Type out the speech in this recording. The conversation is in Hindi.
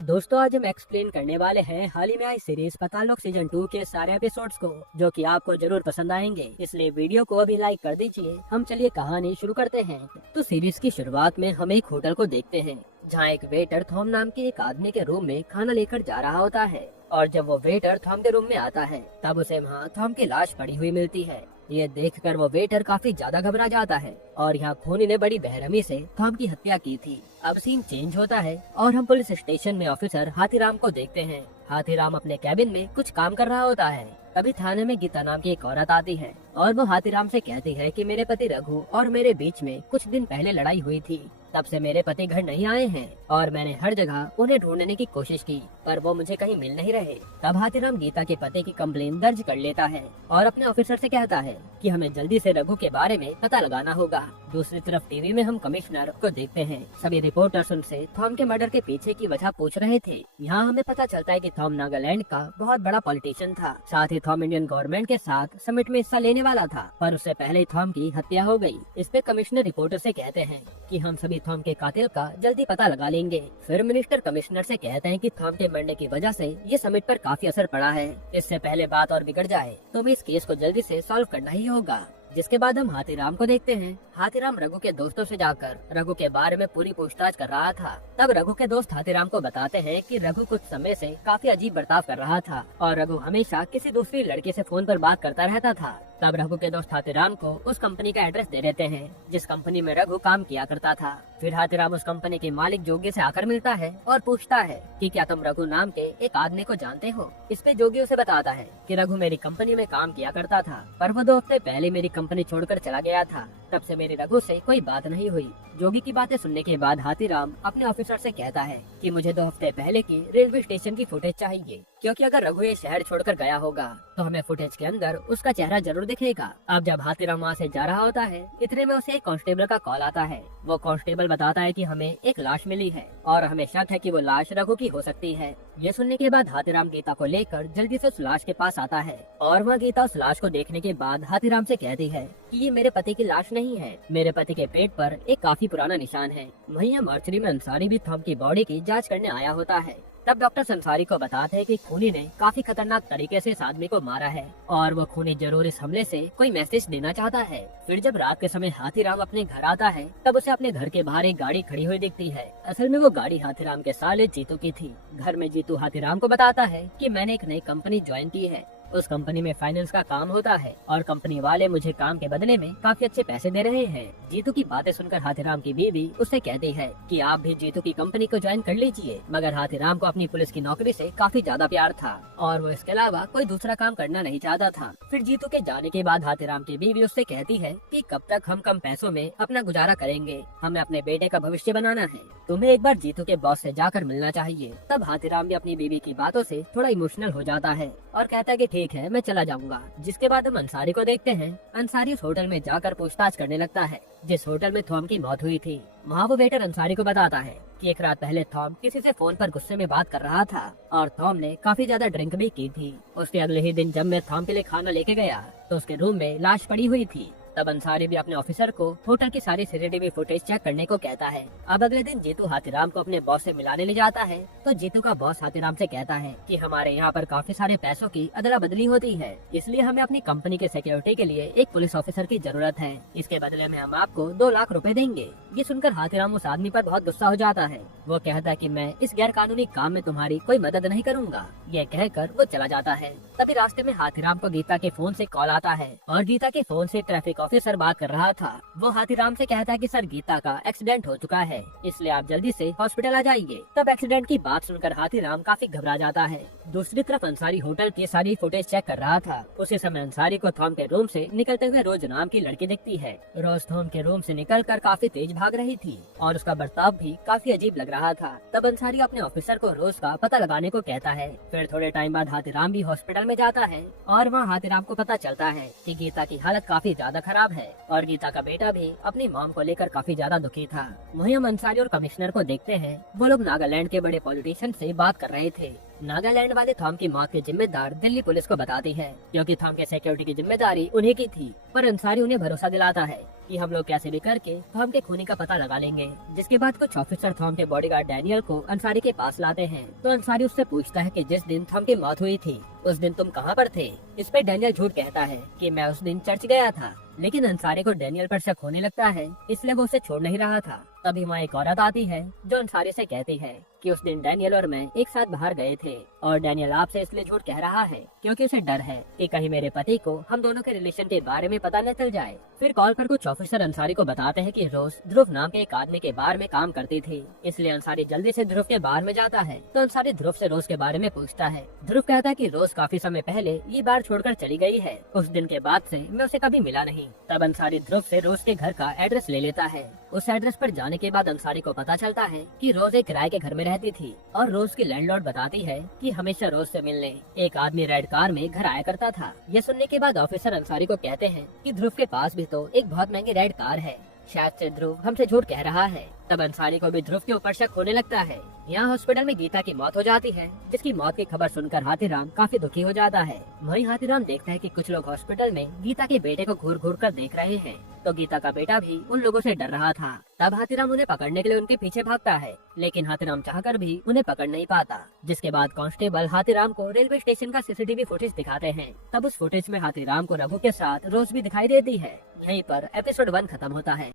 दोस्तों आज हम एक्सप्लेन करने वाले हैं हाल ही में आई सीरीज पतालोक सीजन 2 के सारे एपिसोड्स को, जो कि आपको जरूर पसंद आएंगे। इसलिए वीडियो को अभी लाइक कर दीजिए। हम चलिए कहानी शुरू करते हैं। तो सीरीज की शुरुआत में हम एक होटल को देखते हैं, जहाँ एक वेटर थॉम नाम के एक आदमी के रूम में खाना लेकर जा रहा होता है। और जब वो वेटर थॉम के रूम में आता है, तब उसे वहाँ थॉम की लाश पड़ी हुई मिलती है। ये देखकर वो वेटर काफी ज्यादा घबरा जाता है और यहाँ खूनी ने बड़ी बेरहमी से थॉम की हत्या की थी। अब सीन चेंज होता है और हम पुलिस स्टेशन में ऑफिसर हाथीराम को देखते हैं। हाथीराम अपने कैबिन में कुछ काम कर रहा होता है। तभी थाने में गीता नाम की एक औरत आती है और वो हाथीराम से कहती है कि मेरे पति रघु और मेरे बीच में कुछ दिन पहले लड़ाई हुई थी। तब से मेरे पति घर नहीं आए हैं और मैंने हर जगह उन्हें ढूंढने की कोशिश की, पर वो मुझे कहीं मिल नहीं रहे। तब हाथीराम गीता के पति की कंप्लेन दर्ज कर लेता है और अपने ऑफिसर से कहता है कि हमें जल्दी से रघु के बारे में पता लगाना होगा। दूसरी तरफ टीवी में हम कमिश्नर को देखते हैं। सभी रिपोर्टर्स उनसे थॉम के मर्डर के पीछे की वजह पूछ रहे थे। यहाँ हमें पता चलता है कि थॉम नागालैंड का बहुत बड़ा पॉलिटिशियन था। साथ ही थॉम इंडियन गवर्नमेंट के साथ समिट में हिस्सा लेने वाला था, पर उससे पहले ही थॉम की हत्या हो गई। इस पे कमिश्नर रिपोर्टर से कहते हैं कि हम सभी थॉम के कातिल का जल्दी पता लगा लेंगे। फिर मिनिस्टर कमिश्नर से कहते हैं कि थॉम के मरने की वजह से ये समिट पर काफी असर पड़ा है। इससे पहले बात और बिगड़ जाए तो हमें इस केस को जल्दी से सॉल्व करना ही होगा। जिसके बाद हम हाथीराम को देखते हैं। हाथीराम रघु के दोस्तों से जाकर रघु के बारे में पूरी पूछताछ कर रहा था। तब रघु के दोस्त हाथीराम को बताते हैं कि रघु कुछ समय से काफी अजीब बर्ताव कर रहा था और रघु हमेशा किसी दूसरी लड़की से फोन पर बात करता रहता था। तब रघु के दोस्त हाथीराम को उस कंपनी का एड्रेस दे देते हैं जिस कंपनी में रघु काम किया करता था। फिर हाथीराम उस कंपनी के मालिक जोगी से आकर मिलता है और पूछता है कि क्या तुम रघु नाम के एक आदमी को जानते हो। इस पे जोगी उसे बताता है कि रघु मेरी कंपनी में काम किया करता था, पर वो 2 हफ्ते पहले मेरी कंपनी छोड़कर चला गया था। तब से मेरी रघु से कोई बात नहीं हुई। जोगी की बातें सुनने के बाद हाथीराम अपने ऑफिसर से कहता है कि मुझे 2 हफ्ते पहले की रेलवे स्टेशन की फुटेज चाहिए, क्योंकि अगर रघु ये शहर छोड़कर गया होगा तो हमें फुटेज के अंदर उसका चेहरा जरूर दिखेगा। अब जब हाथीराम वहाँ से जा रहा होता है, इतने में उसे एक कांस्टेबल का कॉल आता है। वो कांस्टेबल बताता है कि हमें एक लाश मिली है और हमें शक है कि वो लाश रघु की हो सकती है। ये सुनने के बाद हाथीराम गीता को लेकर जल्दी से उस लाश के पास आता है और वह गीता उस लाश को देखने के बाद हाथीराम से कहती है कि ये मेरे पति की लाश नहीं है। मेरे पति के पेट पर एक काफी पुराना निशान है। वहीं हम आर्चरी में अंसारी भी थॉम की बॉडी की जांच करने आया होता है। तब डॉक्टर संसारी को बताते हैं कि खूनी ने काफी खतरनाक तरीके से इस आदमी को मारा है और वो खूनी जरूर इस हमले से कोई मैसेज देना चाहता है। फिर जब रात के समय हाथीराम अपने घर आता है, तब उसे अपने घर के बाहर एक गाड़ी खड़ी हुई दिखती है। असल में वो गाड़ी हाथीराम के साले जीतू की थी। घर में जीतू हाथीराम को बताता है कि मैंने एक नई कंपनी ज्वाइन की है। उस कंपनी में फाइनेंस का काम होता है और कंपनी वाले मुझे काम के बदले में काफी अच्छे पैसे दे रहे हैं। जीतू की बातें सुनकर हाथीराम की बीवी उससे कहती है कि आप भी जीतू की कंपनी को ज्वाइन कर लीजिए। मगर हाथीराम को अपनी पुलिस की नौकरी से काफी ज्यादा प्यार था और वो इसके अलावा कोई दूसरा काम करना नहीं चाहता था। फिर जीतू के जाने के बाद हाथीराम की बीवी उससे कहती है कि कब तक हम कम पैसों में अपना गुजारा करेंगे, हमें अपने बेटे का भविष्य बनाना है, तुम्हें एक बार जीतू के बॉस से जाकर मिलना चाहिए। तब हाथीराम भी अपनी बीवी की बातों से थोड़ा इमोशनल हो जाता है और कहता है कि ठीक है, मैं चला जाऊंगा। जिसके बाद हम अंसारी को देखते हैं। अंसारी उस होटल में जाकर पूछताछ करने लगता है जिस होटल में थॉम की मौत हुई थी। वहाँ वो वेटर अंसारी को बताता है कि एक रात पहले थॉम किसी से फोन पर गुस्से में बात कर रहा था और थॉम ने काफी ज्यादा ड्रिंक भी की थी। उसके अगले ही दिन जब मैं थॉम के लिए खाना लेके गया तो उसके रूम में लाश पड़ी हुई थी। तब अंसारी भी अपने ऑफिसर को होटल की सारी सीसीटीवी फुटेज चेक करने को कहता है। अब अगले दिन जीतू हाथीराम को अपने बॉस से मिलाने ले जाता है तो जीतू का बॉस हाथीराम से कहता है कि हमारे यहाँ पर काफी सारे पैसों की अदला बदली होती है, इसलिए हमें अपनी कंपनी के सिक्योरिटी के लिए एक पुलिस ऑफिसर की जरूरत है। इसके बदले में हम आपको 2 लाख रुपए देंगे। ये सुनकर हाथीराम उस आदमी पर बहुत गुस्सा हो जाता है। वो कहता है कि मैं इस गैर कानूनी काम में तुम्हारी कोई मदद नहीं करूँगा। ये कहकर वो चला जाता है। तभी रास्ते में हाथीराम को गीता के फोन से कॉल आता है और गीता के फोन से ट्रैफिक ऑफिसर बात कर रहा था। वो हाथीराम से कहता है कि सर, गीता का एक्सीडेंट हो चुका है, इसलिए आप जल्दी से हॉस्पिटल आ जाइए। तब एक्सीडेंट की बात सुनकर हाथीराम काफी घबरा जाता है। दूसरी तरफ अंसारी होटल की सारी फुटेज चेक कर रहा था। उसी समय अंसारी को थॉम के रूम से निकलते हुए रोज नाम की लड़की दिखती है। रोज थॉम के रूम से निकलकर काफी तेज भाग रही थी और उसका बर्ताव भी काफी अजीब लग रहा था। तब अंसारी अपने ऑफिसर को रोज का पता लगाने को कहता है। फिर थोड़े टाइम बाद हाथीराम भी हॉस्पिटल में जाता है और वहाँ हाथीराम को पता चलता है कि गीता की हालत काफी ज्यादा खराब है और गीता का बेटा भी अपनी मॉम को लेकर काफी ज्यादा दुखी था। वहीं हम अंसारी और कमिश्नर को देखते हैं। वो लोग नागालैंड के बड़े पॉलिटिशियन से बात कर रहे थे। नागालैंड वाले थॉम की मौत के जिम्मेदार दिल्ली पुलिस को बताती है, क्योंकि थॉम के सिक्योरिटी की जिम्मेदारी उन्हीं की थी। पर अंसारी उन्हें भरोसा दिलाता है कि हम लोग कैसे भी करके थॉम के खूनी का पता लगा लेंगे। जिसके बाद कुछ ऑफिसर थॉम के बॉडीगार्ड डैनियल को अंसारी के पास लाते हैं। तो अंसारी उससे पूछता है कि जिस दिन थॉम की मौत हुई थी उस दिन तुम कहाँ पर थे। इस पे डैनियल झूठ कहता है कि मैं उस दिन चर्च गया था। लेकिन अंसारी को डैनियल पर शक होने लगता है, इसलिए वो उसे छोड़ नहीं रहा था। तभी वहाँ एक औरत आती है जो अंसारी से कहती है कि उस दिन डैनियल और मैं एक साथ बाहर गए थे और डैनियल आपसे इसलिए झूठ कह रहा है क्योंकि उसे डर है कि कहीं मेरे पति को हम दोनों के रिलेशन के बारे में पता न चल जाए। फिर कॉल पर कुछ ऑफिसर अंसारी को बताते हैं कि रोज ध्रुव नाम के एक आदमी के बार में काम करती थी, इसलिए अंसारी जल्दी से ध्रुव के बार में जाता है। तो अंसारी ध्रुव से रोज के बारे में पूछता है। ध्रुव कहता है कि रोज काफी समय पहले ये बार छोड़कर चली गई है, उस दिन के बाद से मैं उसे कभी मिला नहीं। तब अंसारी ध्रुव से रोज के घर का एड्रेस ले लेता है। उस एड्रेस पर जाने के बाद अंसारी को पता चलता है कि रोज एक किराए के घर में रहती थी और रोज की लैंडलॉर्ड बताती है कि हमेशा रोज से मिलने एक आदमी रेड कार में घर आया करता था। यह सुनने के बाद ऑफिसर अंसारी को कहते हैं कि ध्रुव के पास भी तो एक बहुत महंगी रेड कार है, शायद से ध्रुव हमसे झूठ कह रहा है। तब अंसारी को भी ध्रुव के ऊपर शक होने लगता है। यहाँ हॉस्पिटल में गीता की मौत हो जाती है, जिसकी मौत की खबर सुनकर हाथीराम काफी दुखी हो जाता है। वहीं हाथीराम देखता है कि कुछ लोग हॉस्पिटल में गीता के बेटे को घूर घूर कर देख रहे हैं। तो गीता का बेटा भी उन लोगों से डर रहा था। तब हाथीराम उन्हें पकड़ने के लिए उनके पीछे भागता है, लेकिन हाथीराम चाहकर भी उन्हें पकड़ नहीं पाता। जिसके बाद कांस्टेबल हाथीराम को रेलवे स्टेशन का सीसीटीवी फुटेज दिखाते हैं। तब उस फुटेज में हाथीराम को रघु के साथ रोज भी दिखाई देती है। यहीं पर एपिसोड 1 खत्म होता है।